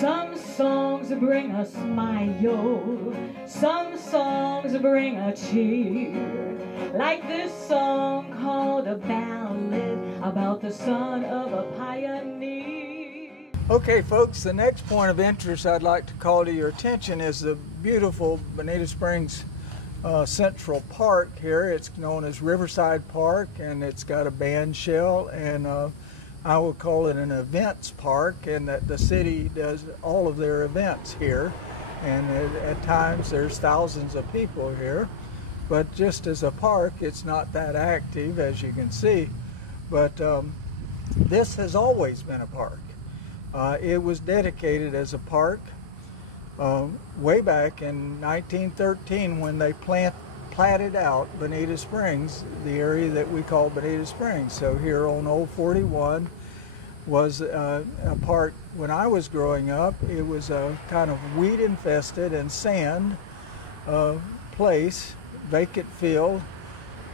Some songs bring a smile, some songs bring a cheer, like this song called a ballad about the son of a pioneer. Okay folks, the next point of interest I'd like to call to your attention is the beautiful Bonita Springs Central Park here. It's known as Riverside Park, and it's got a band shell, and I will call it an events park, and that the city does all of their events here, and at times there's thousands of people here. But just as a park, it's not that active, as you can see. But this has always been a park. It was dedicated as a park way back in 1913 when they platted out Bonita Springs, the area that we call Bonita Springs. So here on Old 41 was a park. When I was growing up, it was a kind of weed infested and sand place, vacant field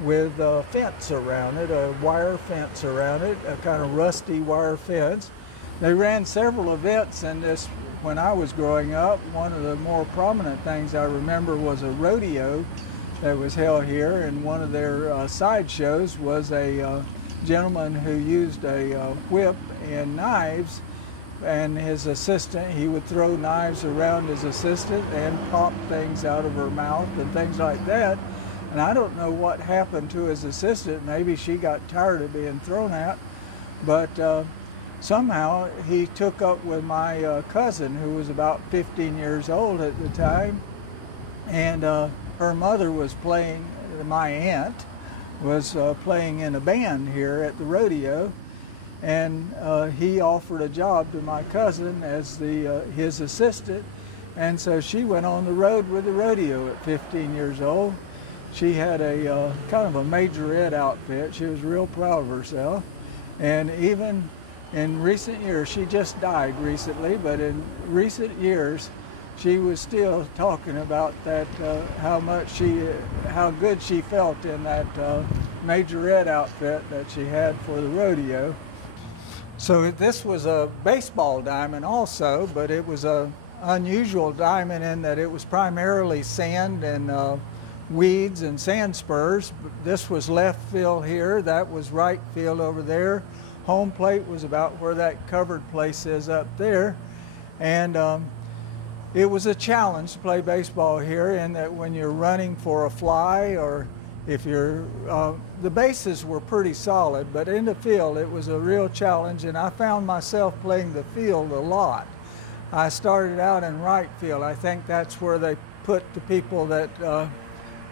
with a fence around it, a wire fence around it, a kind of rusty wire fence. They ran several events in this when I was growing up. One of the more prominent things I remember was a rodeo that was held here, and one of their side shows was a gentleman who used a whip and knives, and his assistant, he would throw knives around his assistant and pop things out of her mouth and things like that. And I don't know what happened to his assistant. Maybe she got tired of being thrown at, but somehow he took up with my cousin, who was about 15 years old at the time, and her mother was playing, my aunt was playing in a band here at the rodeo, and he offered a job to my cousin as his assistant, and so she went on the road with the rodeo at 15 years old. She had a kind of a majorette outfit. She was real proud of herself, and even in recent years, she just died recently, but in recent years, she was still talking about that, how good she felt in that majorette outfit that she had for the rodeo. So this was a baseball diamond also, but it was a unusual diamond in that it was primarily sand and weeds and sand spurs. This was left field here, that was right field over there. Home plate was about where that covered place is up there, and it was a challenge to play baseball here in that when you're running for a fly, or if you're, the bases were pretty solid, but in the field it was a real challenge, and I found myself playing the field a lot. I started out in right field. I think that's where they put the people that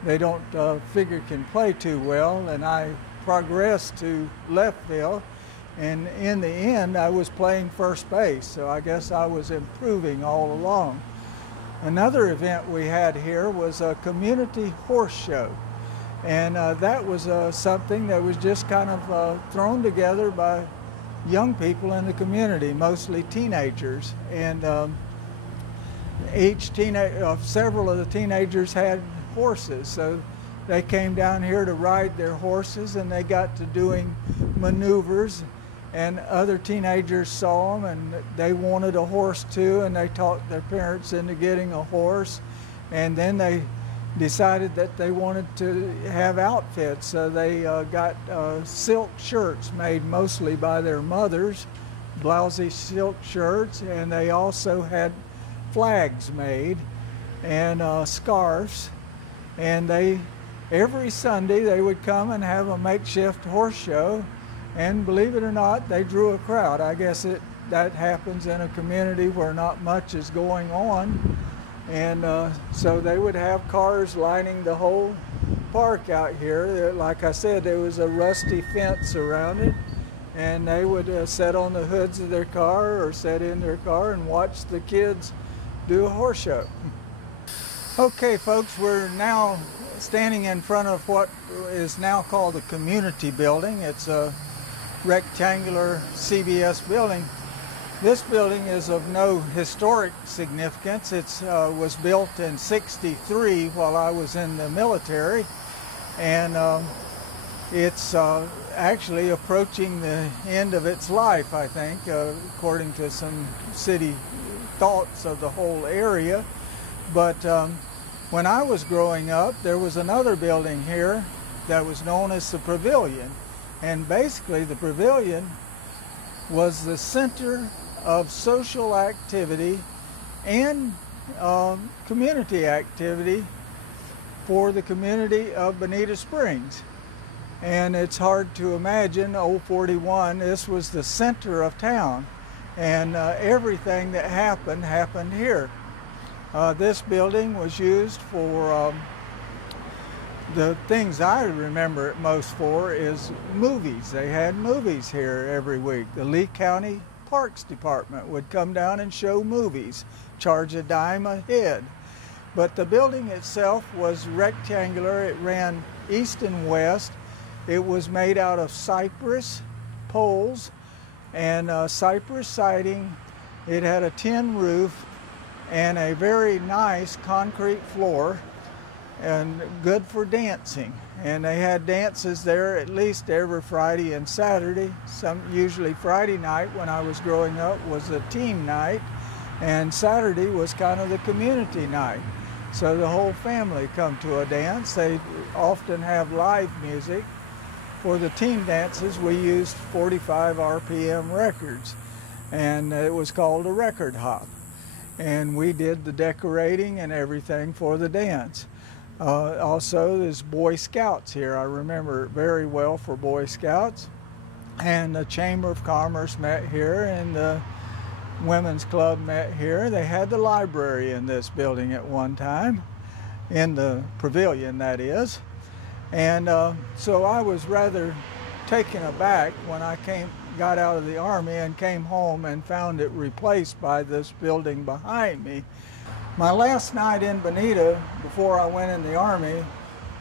they don't figure can play too well, and I progressed to left field. And in the end, I was playing first base, so I guess I was improving all along. Another event we had here was a community horse show. And that was something that was just kind of thrown together by young people in the community, mostly teenagers. And several of the teenagers had horses, so they came down here to ride their horses, and they got to doing maneuvers, and other teenagers saw them and they wanted a horse too, and they talked their parents into getting a horse, and then they decided that they wanted to have outfits, so they got silk shirts made mostly by their mothers, blousy silk shirts, and they also had flags made and scarves, and every Sunday they would come and have a makeshift horse show, and believe it or not, they drew a crowd. I guess that happens in a community where not much is going on, and so they would have cars lining the whole park out here. Like I said, there was a rusty fence around it, and they would sit on the hoods of their car or sit in their car and watch the kids do a horse show. Okay folks, we're now standing in front of what is now called the community building. It's a rectangular CBS building. This building is of no historic significance. It was built in '63 while I was in the military, and it's actually approaching the end of its life, I think, according to some city thoughts of the whole area. But when I was growing up, there was another building here that was known as the Pavilion. And basically the Pavilion was the center of social activity and community activity for the community of Bonita Springs. And it's hard to imagine, old 41, this was the center of town, and everything that happened here. This building was used for, the things I remember it most for is movies. They had movies here every week. The Lee County Parks Department would come down and show movies, charge a dime a head. But the building itself was rectangular. It ran east and west. It was made out of cypress poles and cypress siding. It had a tin roof and a very nice concrete floor, and good for dancing. And they had dances there at least every Friday and Saturday. Usually Friday night when I was growing up was a team night, and Saturday was kind of the community night. So the whole family come to a dance. They often have live music. For the team dances, we used 45 RPM records, and it was called a record hop. And we did the decorating and everything for the dance. Also, there's Boy Scouts here. I remember it very well for Boy Scouts. And the Chamber of Commerce met here, and the Women's Club met here. They had the library in this building at one time, in the Pavilion, that is. And so I was rather taken aback when I got out of the Army and came home and found it replaced by this building behind me. My last night in Bonita before I went in the Army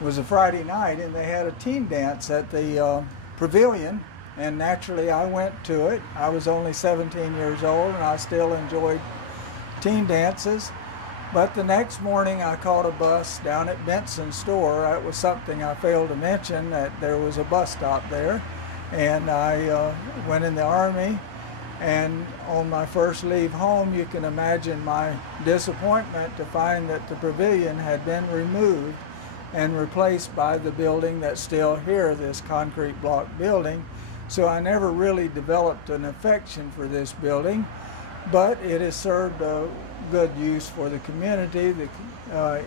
was a Friday night, and they had a teen dance at the Pavilion, and naturally I went to it. I was only 17 years old, and I still enjoyed teen dances. But the next morning I caught a bus down at Benson's store. That was something I failed to mention, that there was a bus stop there. And I went in the Army, and on my first leave home, you can imagine my disappointment to find that the Pavilion had been removed and replaced by the building that's still here, this concrete block building. So I never really developed an affection for this building, but it has served a good use for the community.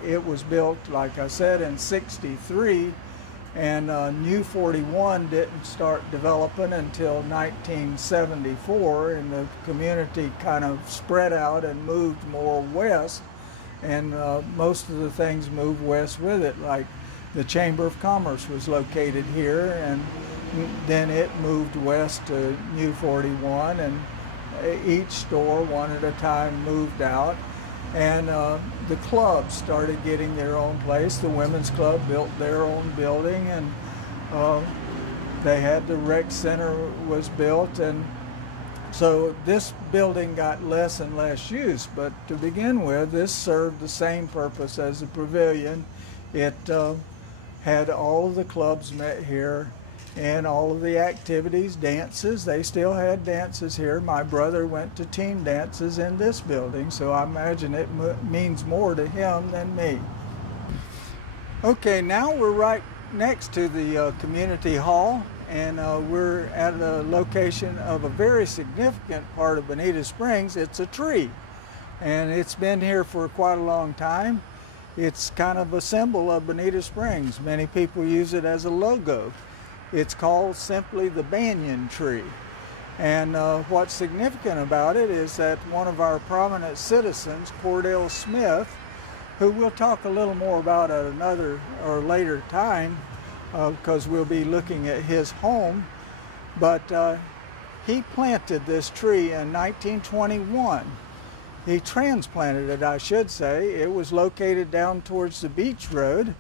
It was built, like I said, in '63, and New 41 didn't start developing until 1974, and the community kind of spread out and moved more west, and most of the things moved west with it, like the Chamber of Commerce was located here, and then it moved west to New 41, and each store one at a time moved out, and the clubs started getting their own place. The Women's Club built their own building, and they had the rec center was built, and so this building got less and less use. But to begin with, this served the same purpose as the Pavilion. It had all of the clubs met here, and all of the activities, dances. They still had dances here. My brother went to team dances in this building, so I imagine it means more to him than me. Okay, now we're right next to the community hall, and we're at a location of a very significant part of Bonita Springs. It's a tree, and it's been here for quite a long time. It's kind of a symbol of Bonita Springs. Many people use it as a logo. It's called simply the banyan tree. And what's significant about it is that one of our prominent citizens, Cordell Smith, who we'll talk a little more about at another or later time, because we'll be looking at his home, but he planted this tree in 1921. He transplanted it, I should say. It was located down towards the beach road,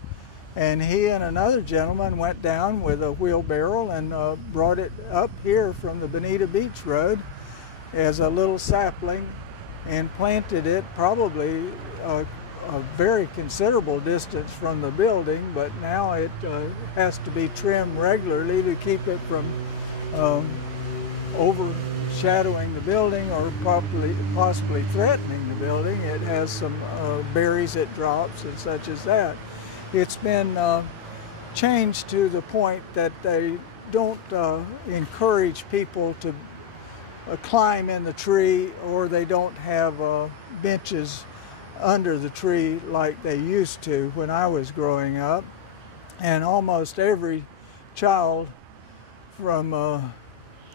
and he and another gentleman went down with a wheelbarrow and brought it up here from the Bonita Beach Road as a little sapling and planted it probably a very considerable distance from the building, but now it has to be trimmed regularly to keep it from shadowing the building or possibly threatening the building. It has some berries it drops and such as that. It's been changed to the point that they don't encourage people to climb in the tree, or they don't have benches under the tree like they used to when I was growing up. And almost every child from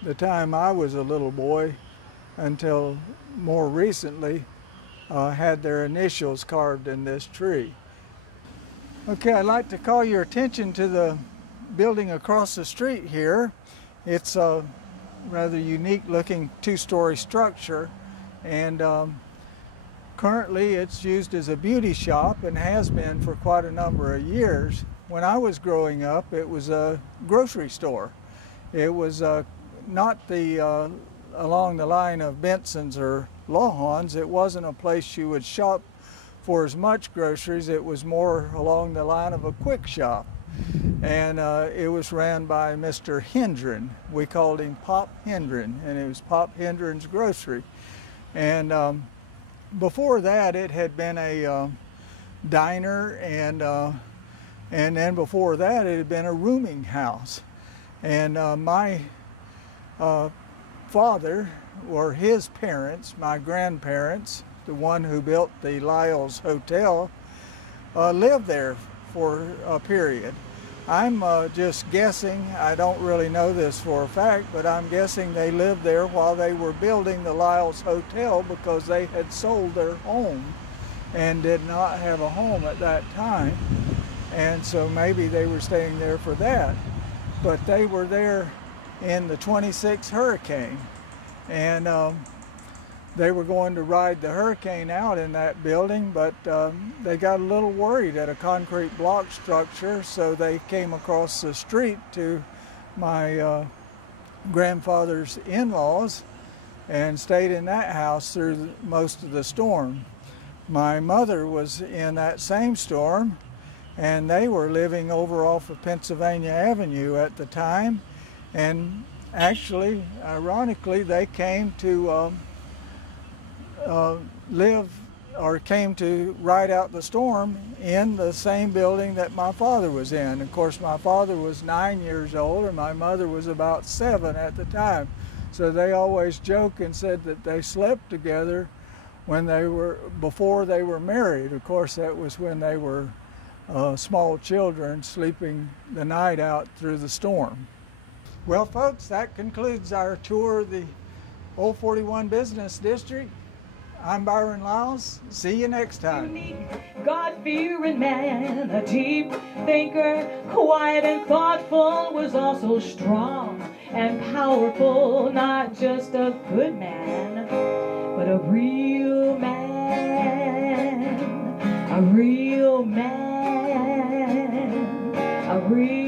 the time I was a little boy until more recently had their initials carved in this tree. Okay, I'd like to call your attention to the building across the street here. It's a rather unique looking two-story structure, and currently it's used as a beauty shop and has been for quite a number of years. When I was growing up, it was a grocery store. It was not the along the line of Benson's or Lawhon's. It wasn't a place you would shop for as much groceries. It was more along the line of a quick shop. And it was ran by Mr. Hendren. We called him Pop Hendren, and it was Pop Hendren's Grocery. And before that, it had been a diner, and then before that, it had been a rooming house. And my father, or his parents, my grandparents, the one who built the Liles Hotel, lived there for a period. I'm just guessing, I don't really know this for a fact, but I'm guessing they lived there while they were building the Liles Hotel, because they had sold their home and did not have a home at that time. And so maybe they were staying there for that. But they were there in the 26 hurricane, and they were going to ride the hurricane out in that building, but they got a little worried at a concrete block structure, so they came across the street to my grandfather's in-laws and stayed in that house through most of the storm. My mother was in that same storm, and they were living over off of Pennsylvania Avenue at the time, and actually, ironically, they came to came to ride out the storm in the same building that my father was in. Of course, my father was 9 years old and my mother was about 7 at the time. So they always joke and said that they slept together when before they were married. Of course, that was when they were small children sleeping the night out through the storm. Well, folks, that concludes our tour of the Old 41 Business District. I'm Byron Liles. See you next time. God-fearing man, a deep thinker, quiet and thoughtful, was also strong and powerful. Not just a good man, but a real man. A real man. A real